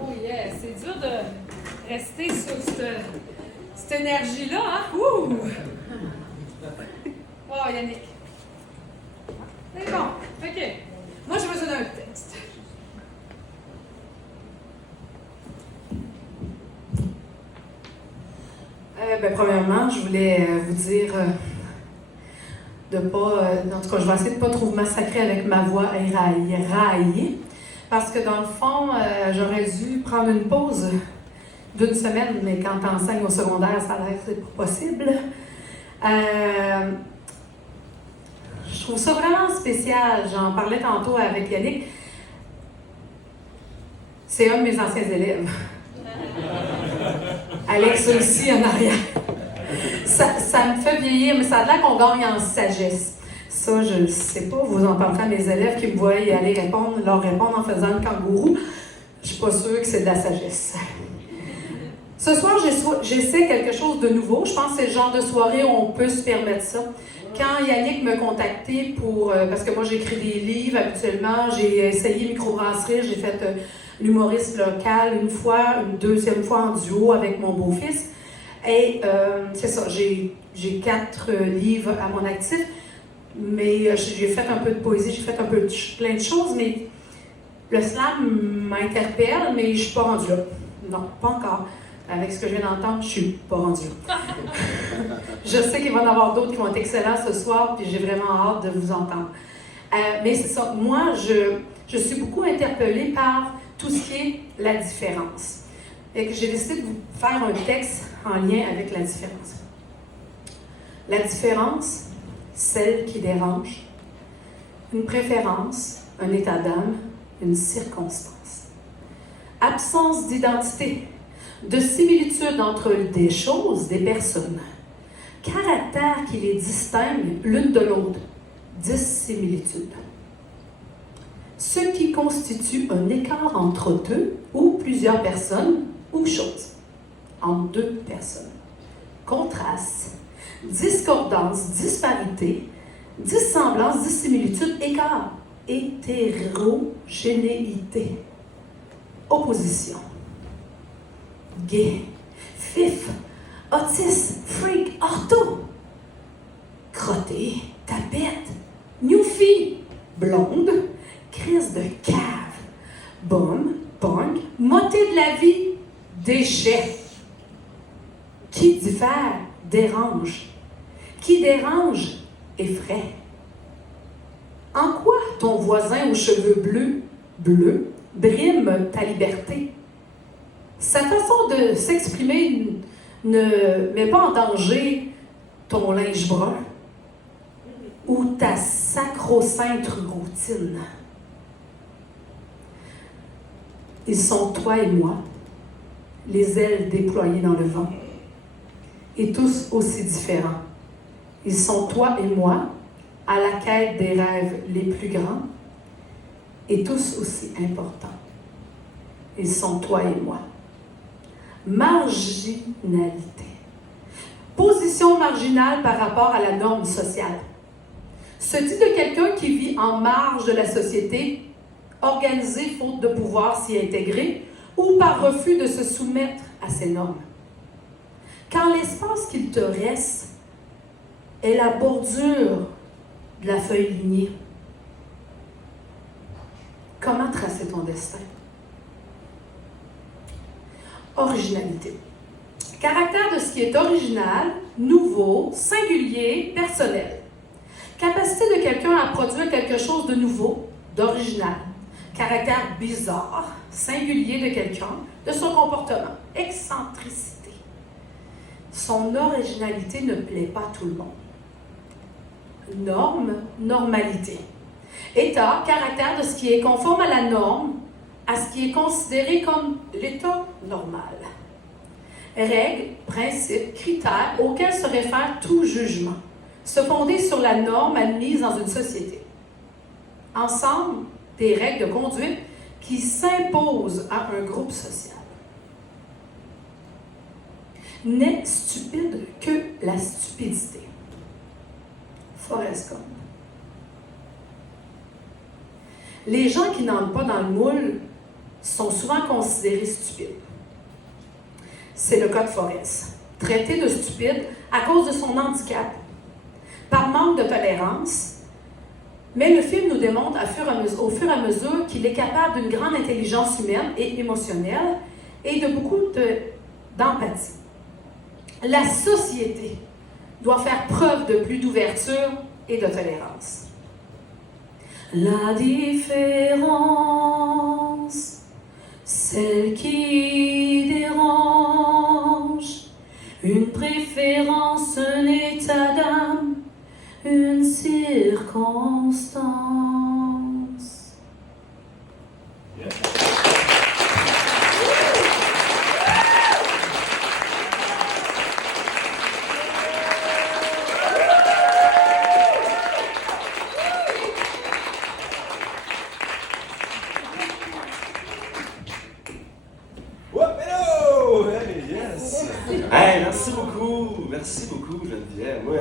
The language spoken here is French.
Oh yeah, c'est dur de rester sur cette énergie-là, hein? Ouh! Wow, Yannick. C'est bon, OK. Moi, j'ai besoin d'un texte. Premièrement, je voulais vous dire de pas, en tout cas, je vais essayer de ne pas trop vous massacrer avec ma voix éraillée, parce que dans le fond, j'aurais dû prendre une pause d'une semaine, mais quand tu enseignes au secondaire, ça a l'air que c'est pas possible. Je trouve ça vraiment spécial. J'en parlais tantôt avec Yannick. C'est un de mes anciens élèves. Alex aussi en arrière. Ça me fait vieillir, mais ça a l'air qu'on gagne en sagesse. Ça, je ne sais pas. Vous en parlerez à mes élèves qui me voient y aller leur répondre en faisant le kangourou. Je ne suis pas sûre que c'est de la sagesse. Ce soir, j'essaie quelque chose de nouveau. Je pense que c'est le genre de soirée où on peut se permettre ça. Quand Yannick m'a contacté parce que moi j'écris des livres habituellement, j'ai essayé microbrasserie, j'ai fait l'humoriste local une fois, une deuxième fois en duo avec mon beau-fils. Et c'est ça, j'ai 4 livres à mon actif, mais j'ai fait un peu de poésie, j'ai fait un peu plein de choses, mais le slam m'interpelle, mais je ne suis pas rendue là. Non, pas encore. Avec ce que je viens d'entendre, je ne suis pas rendue là. Je sais qu'il va y en avoir d'autres qui vont être excellents ce soir, puis j'ai vraiment hâte de vous entendre. Mais c'est ça, moi, je suis beaucoup interpellée par tout ce qui est la différence. Et que j'ai décidé de vous faire un texte en lien avec la différence. La différence, celle qui dérange, une préférence, un état d'âme, une circonstance. Absence d'identité, de similitude entre des choses, des personnes. Caractère qui les distingue l'une de l'autre, dissimilitude. Ce qui constitue un écart entre deux ou plusieurs personnes ou choses. Entre deux personnes. Contraste, discordance, disparité, dissemblance, dissimilitude, écart. Hétérogénéité. Opposition. Gay, fif, autiste, freak, ortho. Crotté, tapette, newfie, blonde, crise de cave, bombe, punk, moté de la vie, déchet. Qui diffère, dérange. Qui dérange, effraie. En quoi ton voisin aux cheveux bleus, brime ta liberté? Sa façon de s'exprimer ne met pas en danger ton linge brun ou ta sacro-sainte routine. Ils sont toi et moi, les ailes déployées dans le vent, et tous aussi différents. Ils sont toi et moi, à la quête des rêves les plus grands, et tous aussi importants. Ils sont toi et moi. Marginalité. Position marginale par rapport à la norme sociale. Se dit de quelqu'un qui vit en marge de la société, organisé faute de pouvoir s'y intégrer, ou par refus de se soumettre à ces normes. Quand l'espace qu'il te reste est la bordure de la feuille lignée, comment tracer ton destin? Originalité. Caractère de ce qui est original, nouveau, singulier, personnel. Capacité de quelqu'un à produire quelque chose de nouveau, d'original. Caractère bizarre, singulier de quelqu'un, de son comportement. Excentricité. Son originalité ne plaît pas à tout le monde. Norme, normalité. État, caractère de ce qui est conforme à la norme, à ce qui est considéré comme l'état normal. Règles, principes, critères auxquels se réfère tout jugement, se fonder sur la norme admise dans une société. Ensemble, des règles de conduite qui s'imposent à un groupe social. N'est stupide que la stupidité. Forrest Gump. les gens qui n'entrent pas dans le moule sont souvent considérés stupides. C'est le cas de Forrest, traité de stupide à cause de son handicap, par manque de tolérance, mais le film nous démontre au fur et à mesure qu'il est capable d'une grande intelligence humaine et émotionnelle et de beaucoup d'empathie. La société doit faire preuve de plus d'ouverture et de tolérance. La différence, celle qui dérange, une préférence, un état d'âme, une circonstance. Yeah. Hey, merci beaucoup Geneviève. Moi,